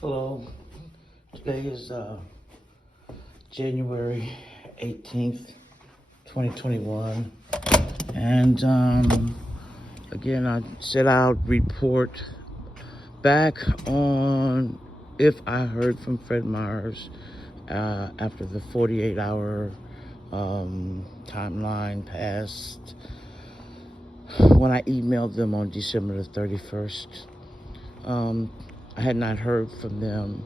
Hello, today is January 18th, 2021, and again, I said I'll report back on if I heard from Fred Meyers after the 48-hour timeline passed when I emailed them on December the 31st. I had not heard from them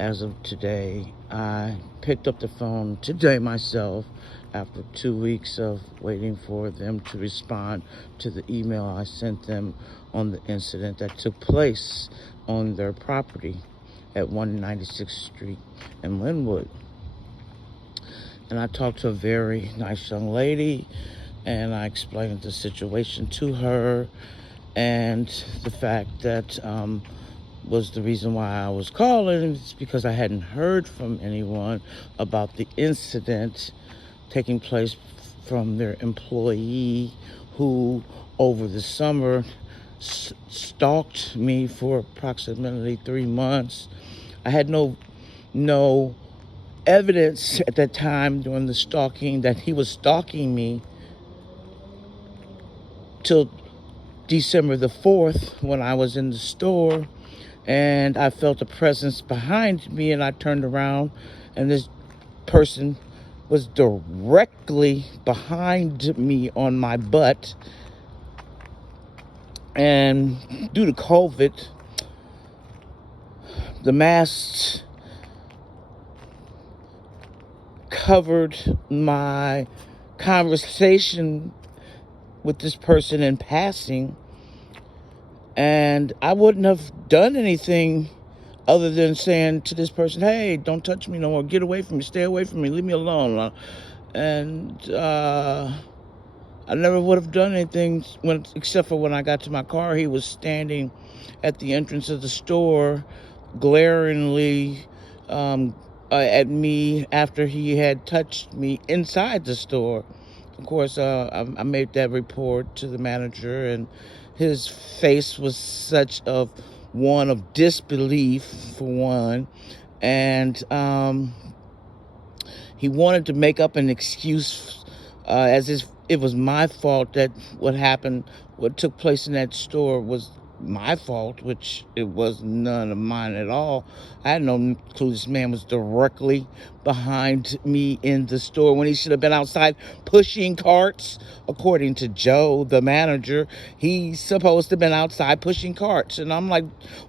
as of today. I picked up the phone today myself after 2 weeks of waiting for them to respond to the email I sent them on the incident that took place on their property at 196th Street in Lynnwood. And I talked to a very nice young lady, and I explained the situation to her and the fact that was the reason why I was calling. It's because I hadn't heard from anyone about the incident taking place from their employee who over the summer stalked me for approximately 3 months. I had no evidence at that time during the stalking that he was stalking me till December the 4th when I was in the store. And I felt a presence behind me, and I turned around, and this person was directly behind me on my butt. And due to COVID, the masks covered my conversation with this person in passing. And I wouldn't have done anything other than saying to this person, hey, don't touch me no more. Get away from me. Stay away from me. Leave me alone. And I never would have done anything except for when I got to my car. He was standing at the entrance of the store, glaringly at me after he had touched me inside the store. Of course, I made that report to the manager, and his face was such of one of disbelief, for one, and he wanted to make up an excuse as if it was my fault that what took place in that store was my fault, which it was none of mine at all. I had no clue this man was directly behind me in the store when he should have been outside pushing carts. According to Joe, the manager, he's supposed to have been outside pushing carts. And I'm like,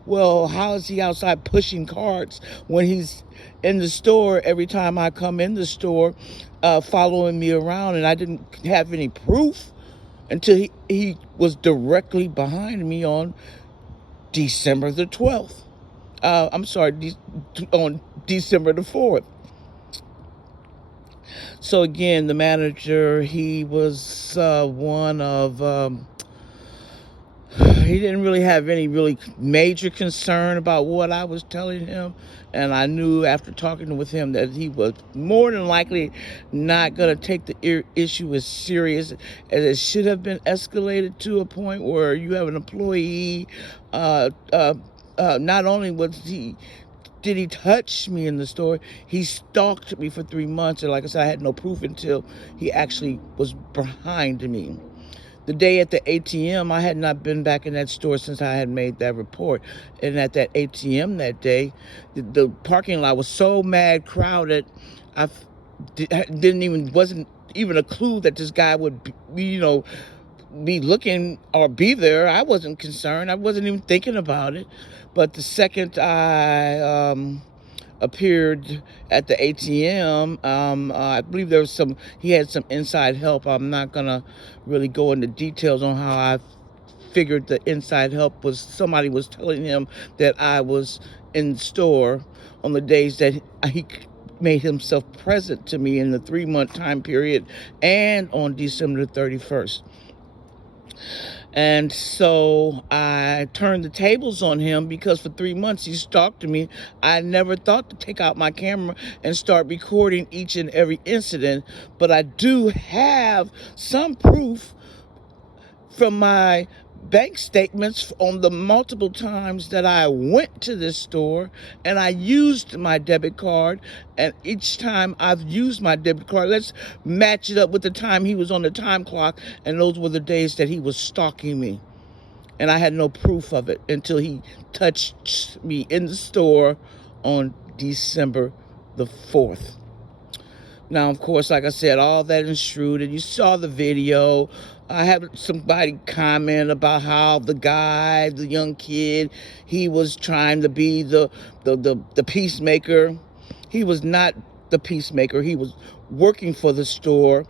well, how is he outside pushing carts when he's in the store every time I come in the store, following me around? And I didn't have any proof until he was directly behind me on December the 12th. On December the 4th. So again, the manager, he was one of... he didn't really have any really major concern about what I was telling him. And I knew after talking with him that he was more than likely not going to take the issue as serious as it should have been escalated to a point where you have an employee. Not only did he touch me in the store, he stalked me for 3 months. And like I said, I had no proof until he actually was behind me. The day at the ATM, I had not been back in that store since I had made that report. And at that ATM that day, the parking lot was so mad crowded, wasn't even a clue that this guy would be looking or be there. I wasn't concerned. I wasn't even thinking about it. But the second I appeared at the ATM, I believe he had some inside help. I'm not gonna really go into details on how I figured the inside help was somebody was telling him that I was in the store on the days that he made himself present to me in the 3-month time period and on December 31st. And so I turned the tables on him because for 3 months he stalked me. I never thought to take out my camera and start recording each and every incident, but I do have some proof from my bank statements on the multiple times that I went to this store and I used my debit card. And each time I've used my debit card, let's match it up with the time he was on the time clock. And those were the days that he was stalking me. And I had no proof of it until he touched me in the store on December the 4th. Now, of course, like I said, all that ensued, and you saw the video. I had somebody comment about how the guy, the young kid, he was trying to be the peacemaker. He was not the peacemaker. He was working for the store.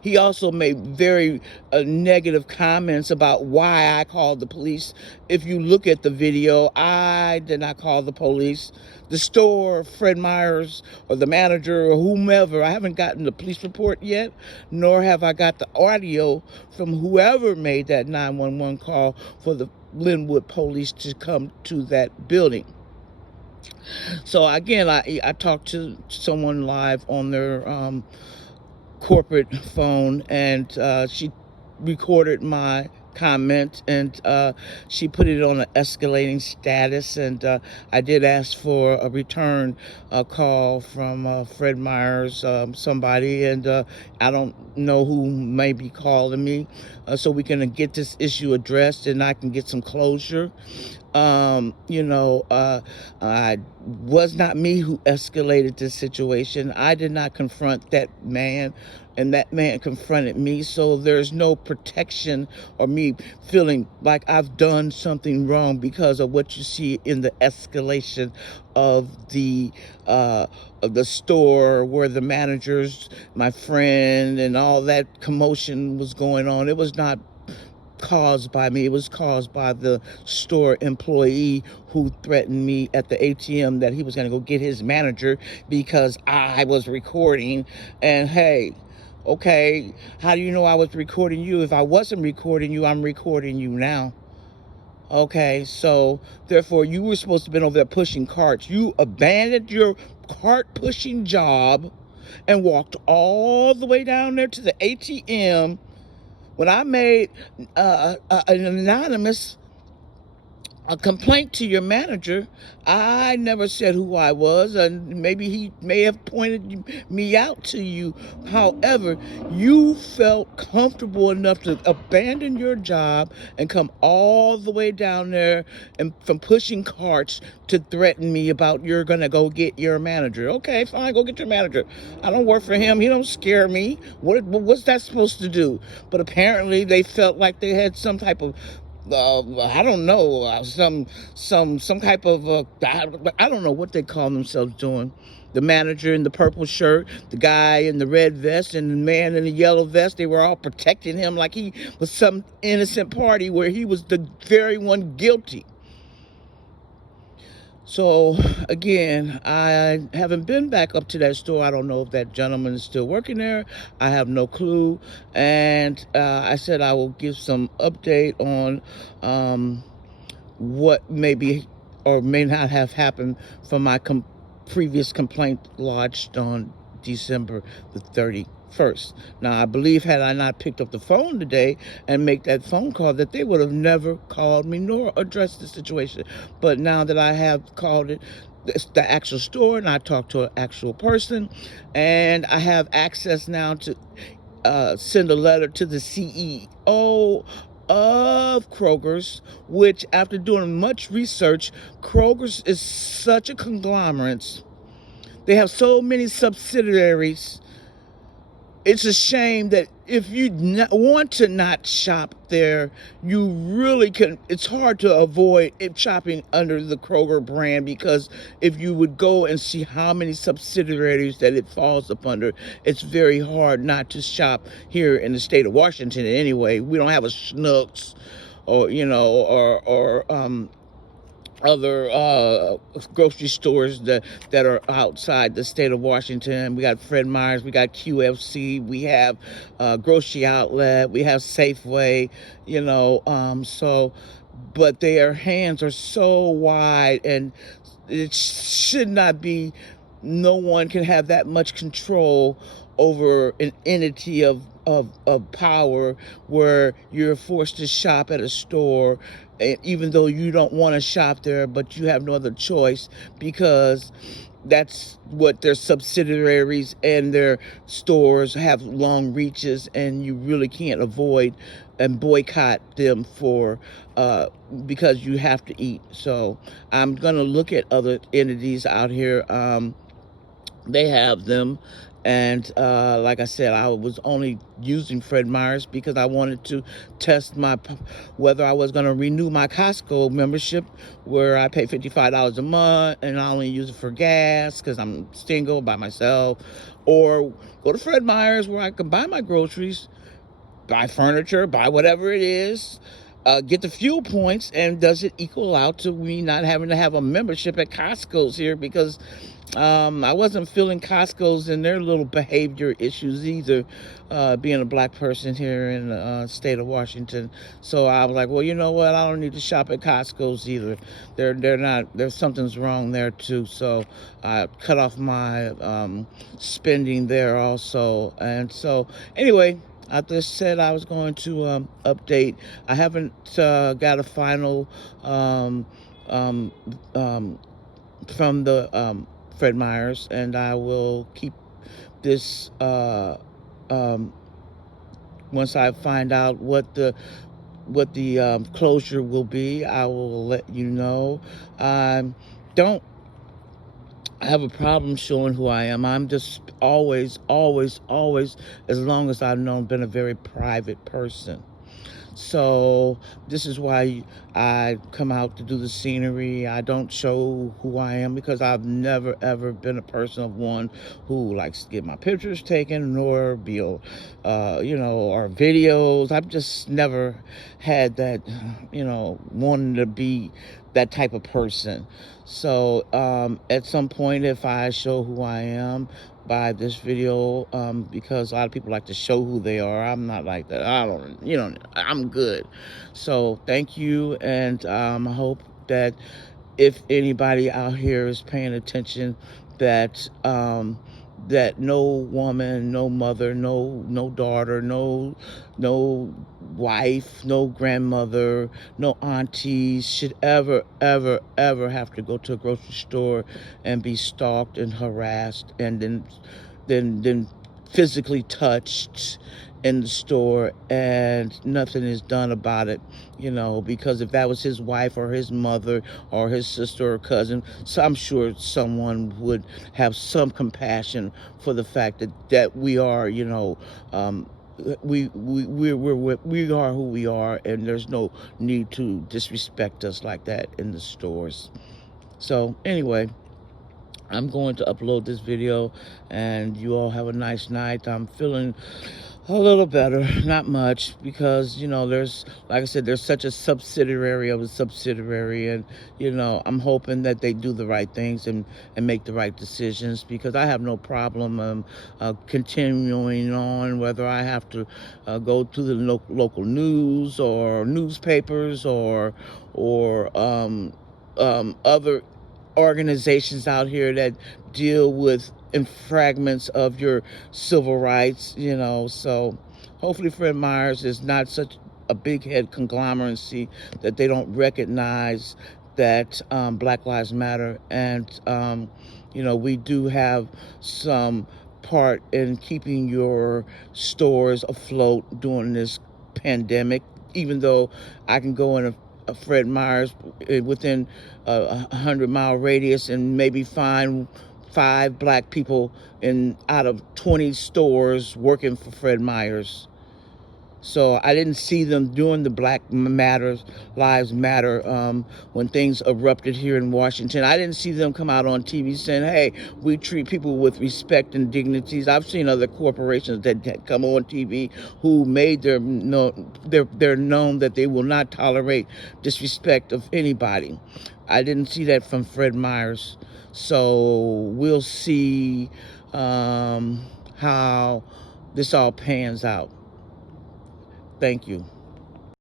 He also made very negative comments about why I called the police. If you look at the video, I did not call the police. The store, Fred Meyers, or the manager, or whomever, I haven't gotten the police report yet, nor have I got the audio from whoever made that 911 call for the Lynnwood police to come to that building. So again, I talked to someone live on their corporate phone, and she recorded my comment, and she put it on an escalating status, and I did ask for a return call from Fred Meyers, somebody, and I don't know who may be calling me, so we can get this issue addressed and I can get some closure. I was not me who escalated this situation. I did not confront that man, and that man confronted me. So there's no protection or me feeling like I've done something wrong because of what you see in the escalation of the store where the managers, my friend, and all that commotion was going on. It was not caused by me. It was caused by the store employee who threatened me at the ATM that he was going to go get his manager because I was recording. And hey, okay, how do you know I was recording you? If I wasn't recording you, I'm recording you now. Okay, so therefore you were supposed to have been over there pushing carts. You abandoned your cart pushing job and walked all the way down there to the ATM. When I made an anonymous a complaint to your manager, I never said who I was, and maybe he may have pointed me out to you. However, you felt comfortable enough to abandon your job and come all the way down there and from pushing carts to threaten me about you're gonna go get your manager. Okay, fine, go get your manager. I don't work for him. He don't scare me. What's that supposed to do? But apparently they felt like they had some type of I don't know, some type of I don't know what they call themselves doing. The manager in the purple shirt, the guy in the red vest, and the man in the yellow vest, they were all protecting him like he was some innocent party where he was the very one guilty. So again, I haven't been back up to that store. I don't know if that gentleman is still working there. I have no clue. And I said I will give some update on what maybe or may not have happened from my previous complaint lodged on December the 31st. Now, I believe had I not picked up the phone today and make that phone call, that they would have never called me nor addressed the situation. But now that I have called it, the actual store, and I talked to an actual person, and I have access now to send a letter to the CEO of Kroger's, which after doing much research, Kroger's is such a conglomerate. They have so many subsidiaries. It's a shame that if you want to not shop there, you really can. It's hard to avoid shopping under the Kroger brand, because if you would go and see how many subsidiaries that it falls up under, it's very hard not to shop here in the state of Washington. Anyway, we don't have a Schnucks or other grocery stores that are outside the state of Washington. We got Fred Meyers, we got QFC, we have Grocery Outlet, we have Safeway, but their hands are so wide, and it should not be. No one can have that much control over an entity of power where you're forced to shop at a store, even though you don't want to shop there, but you have no other choice because that's what their subsidiaries and their stores have long reaches, and you really can't avoid and boycott them for because you have to eat. So I'm gonna look at other entities out here. They have them, and like I said, I was only using Fred Meyers because I wanted to test whether I was going to renew my Costco membership, where I pay $55 a month and I only use it for gas because I'm single by myself, or go to Fred Meyers where I can buy my groceries, buy furniture, buy whatever it is, get the fuel points, and does it equal out to me not having to have a membership at Costco's here? Because I wasn't feeling Costco's and their little behavior issues either, being a black person here in the state of Washington. So I was like, well, you know what? I don't need to shop at Costco's either. They're not. There's something's wrong there too. So I cut off my spending there also. And so anyway, I just said I was going to update. I haven't got a final um, um, from the Fred Meyers, and I will keep this once I find out what the closure will be. I will let you know. Don't have a problem showing who I am. I'm just always, always, always, as long as I've known, been a very private person. So this is why I come out to do the scenery. I don't show who I am because I've never, ever been a person of one who likes to get my pictures taken, nor be, or videos. I've just never had that, wanting to be that type of person. So at some point, if I show who I am by this video, because a lot of people like to show who they are, I'm not like that. I'm good. So thank you, and I hope that if anybody out here is paying attention, that that no woman, no mother, no daughter, no wife, no grandmother, no aunties should ever, ever, ever have to go to a grocery store and be stalked and harassed and then physically touched in the store and nothing is done about it, because if that was his wife or his mother or his sister or cousin, so I'm sure someone would have some compassion for the fact that we are, we are who we are, and there's no need to disrespect us like that in the stores. So anyway, I'm going to upload this video, and you all have a nice night. I'm feeling a little better, not much, because, there's, like I said, there's such a subsidiary of a subsidiary, and, I'm hoping that they do the right things and make the right decisions, because I have no problem continuing on, whether I have to go to the local news or newspapers or other organizations out here that deal with fragments of your civil rights, so hopefully Fred Meyers is not such a big head conglomeracy that they don't recognize that Black Lives Matter, and we do have some part in keeping your stores afloat during this pandemic, even though I can go in a Fred Meyers within a 100-mile radius and maybe find 5 black people out of 20 stores working for Fred Meyers. So I didn't see them doing the Black Lives Matter when things erupted here in Washington. I didn't see them come out on TV saying, hey, we treat people with respect and dignities. I've seen other corporations that come on TV who made they're known that they will not tolerate disrespect of anybody. I didn't see that from Fred Meyers. So we'll see how this all pans out. Thank you.